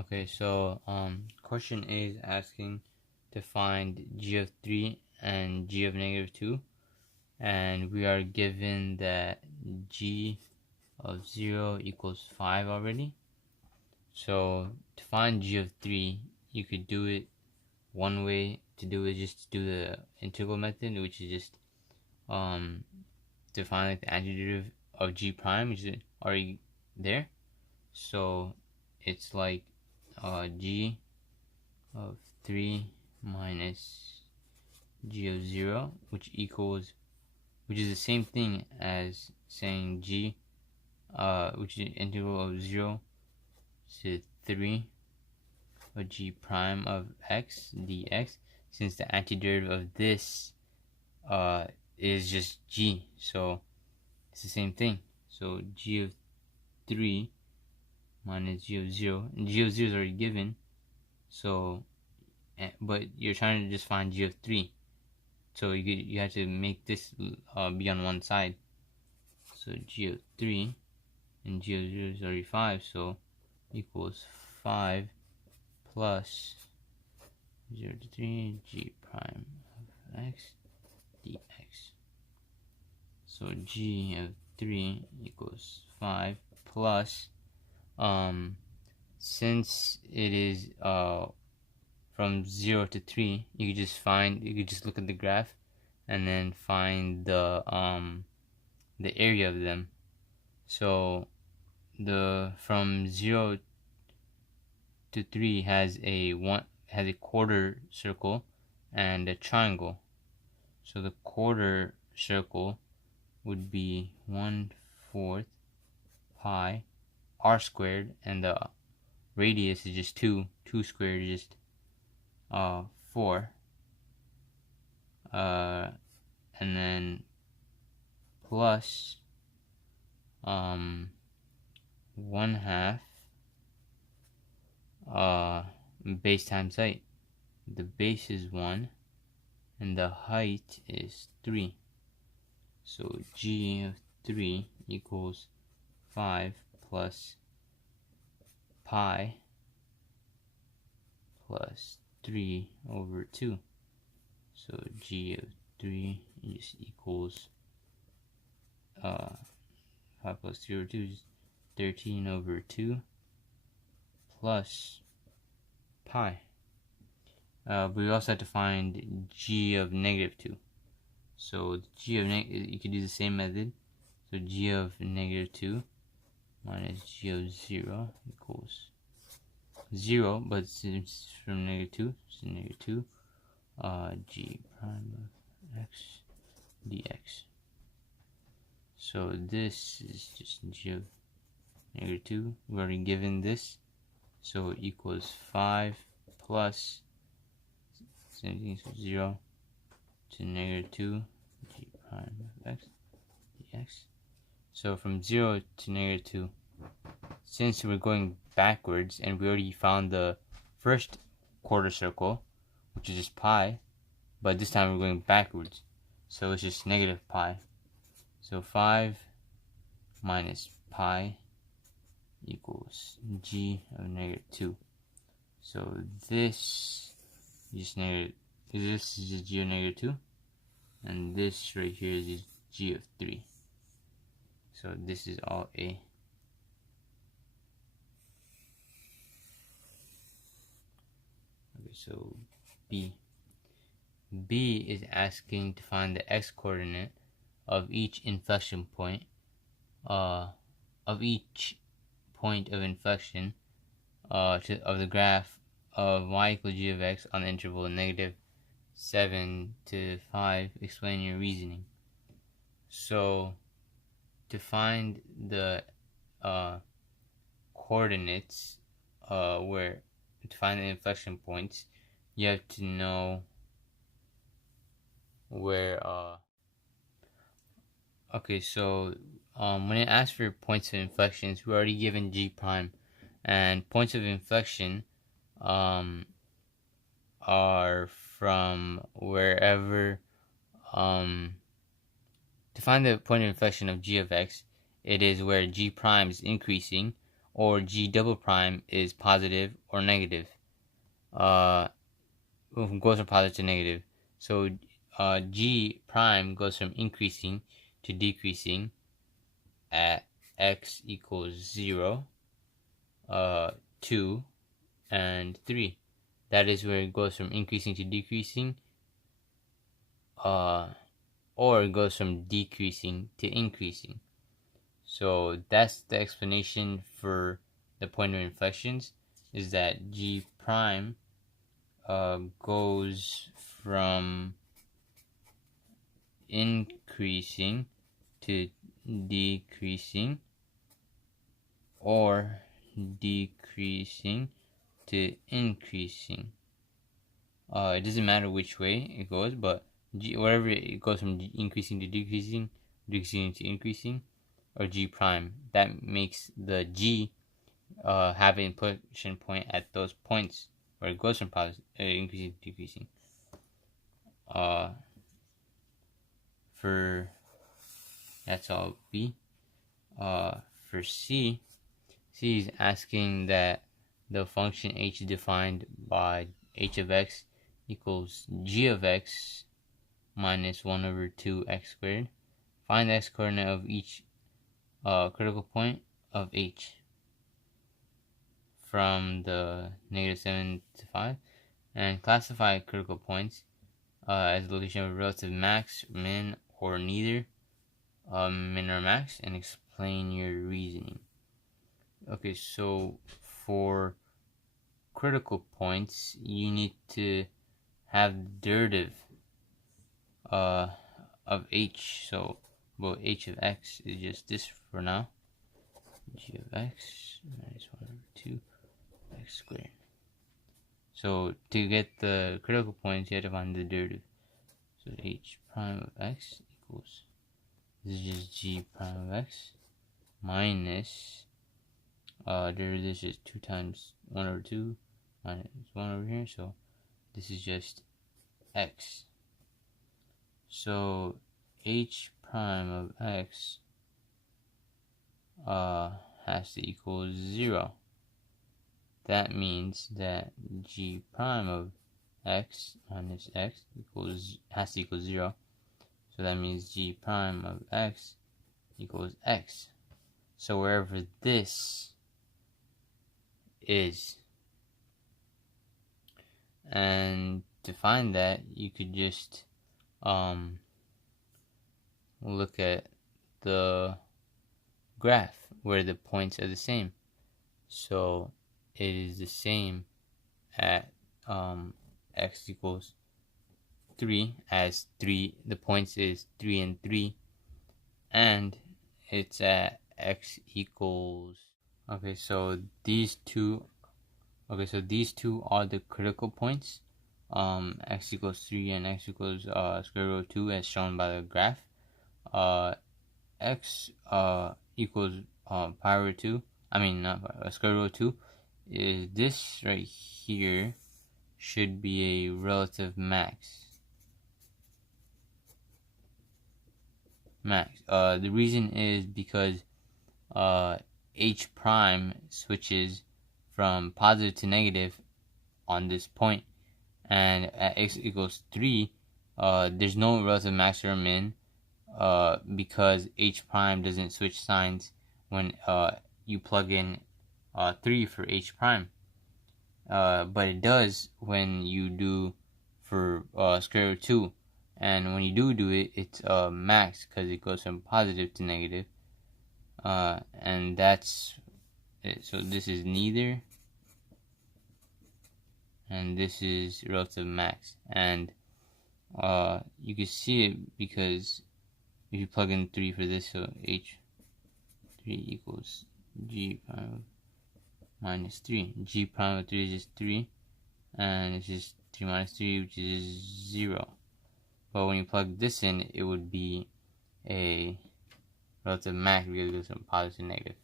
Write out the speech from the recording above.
Okay, so question A is asking to find g of 3 and g of negative 2, and we are given that g of 0 equals 5 already. So to find g of 3, you could do it one way to do it, just to do the integral method, which is just to find like the antiderivative of g prime, which is already there. So it's like g of 3 minus g of 0, which is the same thing as saying g, which is integral of 0 to 3 of g prime of x dx, since the antiderivative of this is just g, so it's the same thing. So g of 3 minus g of 0, and g of 0 is already given, so but you're trying to just find g of 3, so you have to make this be on one side. So g of 3 and g of 0 is already 5, so equals 5 plus 0 to 3 g prime of x dx. So g of 3 equals 5 plus, since it is from 0 to 3, you could just look at the graph and then find the area of them. So the from 0 to 3 has a quarter circle and a triangle. So the quarter circle would be 1/4 pi r squared, and the radius is just 2 squared is just 4, and then plus 1/2 base times height. The base is 1 and the height is 3, so g of 3 equals 5 plus pi plus 3 over 2. So g of 3 just equals 5 plus 3 over 2 is 13 over 2 plus pi. But we also have to find g of negative 2. So g of you could do the same method. So g of negative 2 minus g of 0 equals 0, but since from negative 2, so negative 2 g prime of x dx. So this is just g of negative 2. We've already given this, so it equals 5 plus 0 to negative 2 g prime of x dx. So from 0 to negative 2, since we're going backwards and we already found the first quarter circle, which is just pi, but this time we're going backwards, so it's just negative pi. So 5 minus pi equals g of negative 2. So this is just g of negative 2, and this right here is just g of 3. So this is all A. Okay, so B. B is asking to find the x-coordinate of each inflection point, of each point of inflection of the graph of y equals g of x on the interval -7 to 5. Explain your reasoning. So to find the coordinates, to find the inflection points, you have to know where okay, so when it asks for points of inflections, we're already given g prime, and points of inflection are from wherever to find the point of inflection of g of x, it is where g prime is increasing or g double prime is positive or negative. Goes from positive to negative. So g prime goes from increasing to decreasing at x equals 0, 2, and 3. That is where it goes from increasing to decreasing, or it goes from decreasing to increasing. So that's the explanation for the point of inflections, is that g prime goes from increasing to decreasing, or decreasing to increasing. It doesn't matter which way it goes, but whatever it goes from increasing to decreasing, decreasing to increasing, or g prime, that makes the g have an inflection point at those points where it goes from increasing to decreasing. For that's all B. For C is asking that the function h defined by h of x equals g of x minus 1 over 2x squared. Find the x coordinate of each critical point of h from the -7 to 5, and classify critical points as the location of a relative max, min, or neither, min or max, and explain your reasoning. Okay, so for critical points, you need to have the derivative of h. So, well, h of x is just this for now. G of x minus 1 over 2 x squared. So to get the critical points, you have to find the derivative. So h prime of x equals, this is just g prime of x minus derivative. This is 2 times 1 over 2 minus 1 over here, so this is just x. So h prime of x has to equal 0. That means that g prime of x minus x has to equal 0. So that means g prime of x equals x. So wherever this is, and to find that, you could just look at the graph where the points are the same. So it is the same at x equals 3, as 3, the points is 3 and 3, and it's at x equals, so these two are the critical points, x equals 3 and x equals square root of 2, as shown by the graph. X equals pi over 2, square root of 2, is this right here should be a relative max. The reason is because h prime switches from positive to negative on this point, and at x equals 3, there's no relative max or min, because h prime doesn't switch signs when you plug in 3 for h prime, but it does when you do for square root of 2, and when you do it, it's max, because it goes from positive to negative, and that's it. So this is neither, and this is relative max, and you can see it because if you plug in 3 for this, so h3 equals g prime minus 3. G prime of 3 is just 3, and it's just 3 minus 3, which is 0. But when you plug this in, it would be a relative max, because it goes from positive to negative.